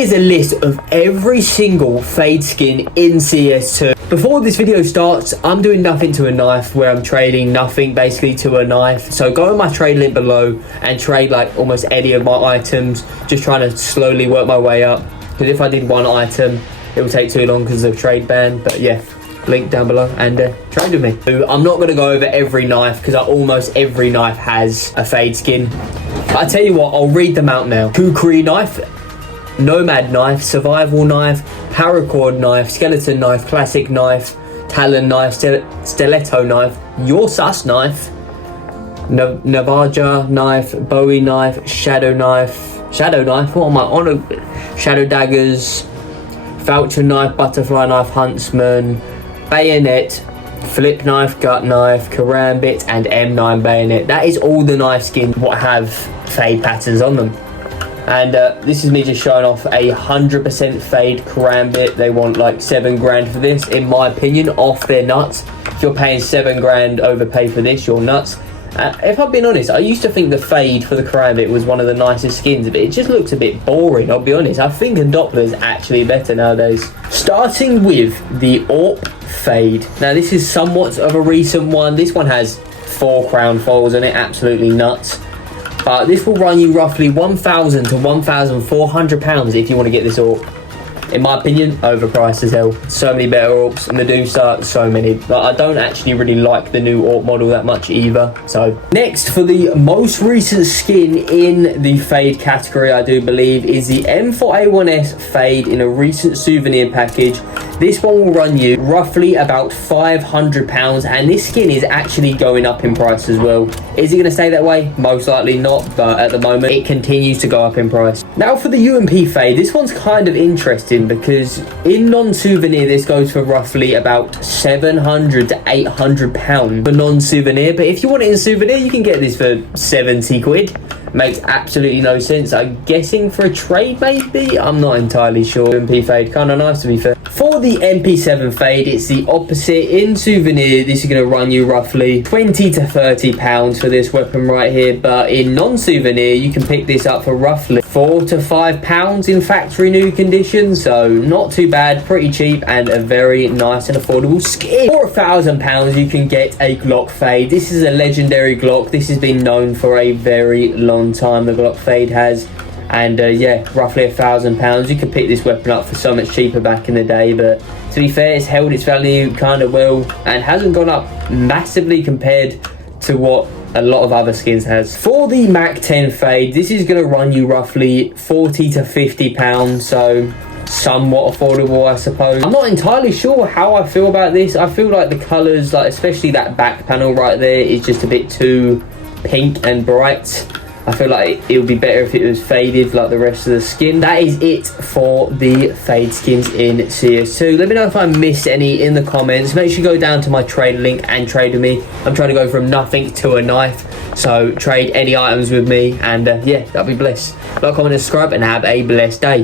Here's a list of every single fade skin in CS2. Before this video starts, I'm doing nothing to a knife, where I'm trading nothing basically to a knife. So go on my trade link below and trade like almost any of my items, just trying to slowly work my way up. Because if I did one item, it would take too long because of trade ban. But yeah, link down below and trade with me. So I'm not going to go over every knife because almost every knife has a fade skin. But I tell you what, I'll read them out now. Kukri knife, Nomad knife, survival knife, paracord knife, skeleton knife, classic knife, talon knife, stiletto knife, your sus knife, Navaja knife, Bowie knife, shadow knife, what am I on? Shadow daggers, voucher knife, butterfly knife, huntsman, bayonet, flip knife, gut knife, karambit, and M9 bayonet. That is all the knife skins what have fade patterns on them. And this is me just showing off a 100% fade karambit. They want like 7 grand for this, in my opinion, off their nuts. If you're paying 7 grand overpay for this, you're nuts. If I've been honest, I used to think the fade for the karambit was one of the nicest skins, but it just looks a bit boring, I'll be honest. I think Doppler's actually better nowadays. Starting with the AWP fade. Now this is somewhat of a recent one. This one has 4 crown foils on it, absolutely nuts. But this will run you roughly £1,000 to £1,400 if you want to get this AWP. In my opinion, overpriced as hell. So many better AWPs. Medusa, so many. But I don't actually really like the new AWP model that much either. So next, for the most recent skin in the fade category, I do believe, is the M4A1S fade in a recent souvenir package. This one will run you roughly about £500, and this skin is actually going up in price as well. Is it going to stay that way? Most likely not, but at the moment it continues to go up in price. Now for the UMP fade, this one's kind of interesting because in non-souvenir this goes for roughly about £700 to £800 for non-souvenir, but if you want it in souvenir you can get this for 70 quid. Makes absolutely no sense. I'm guessing for a trade maybe? I'm not entirely sure. MP fade, kind of nice to be fair. For the MP7 fade, it's the opposite. In souvenir, this is going to run you roughly £20 to £30 for this weapon right here. But in non-souvenir, you can pick this up for roughly £4 to £5 in factory new condition. So not too bad, pretty cheap, and a very nice and affordable skin. For £1,000, you can get a Glock fade. This is a legendary Glock. This has been known for a very long time, the Glock fade has, and yeah, roughly £1,000. You could pick this weapon up for so much cheaper back in the day, but to be fair, it's held its value kind of well and hasn't gone up massively compared to what a lot of other skins has. For the Mac 10 fade, this is going to run you roughly £40 to £50, so somewhat affordable, I suppose. I'm not entirely sure how I feel about this. I feel like the colours, like especially that back panel right there, is just a bit too pink and bright. I feel like it would be better if it was faded like the rest of the skin. That is it for the fade skins in CS2. Let me know if I missed any in the comments. Make sure you go down to my trade link and trade with me. I'm trying to go from nothing to a knife. So trade any items with me, and yeah, that'll be blessed. Like, comment, and subscribe, and have a blessed day.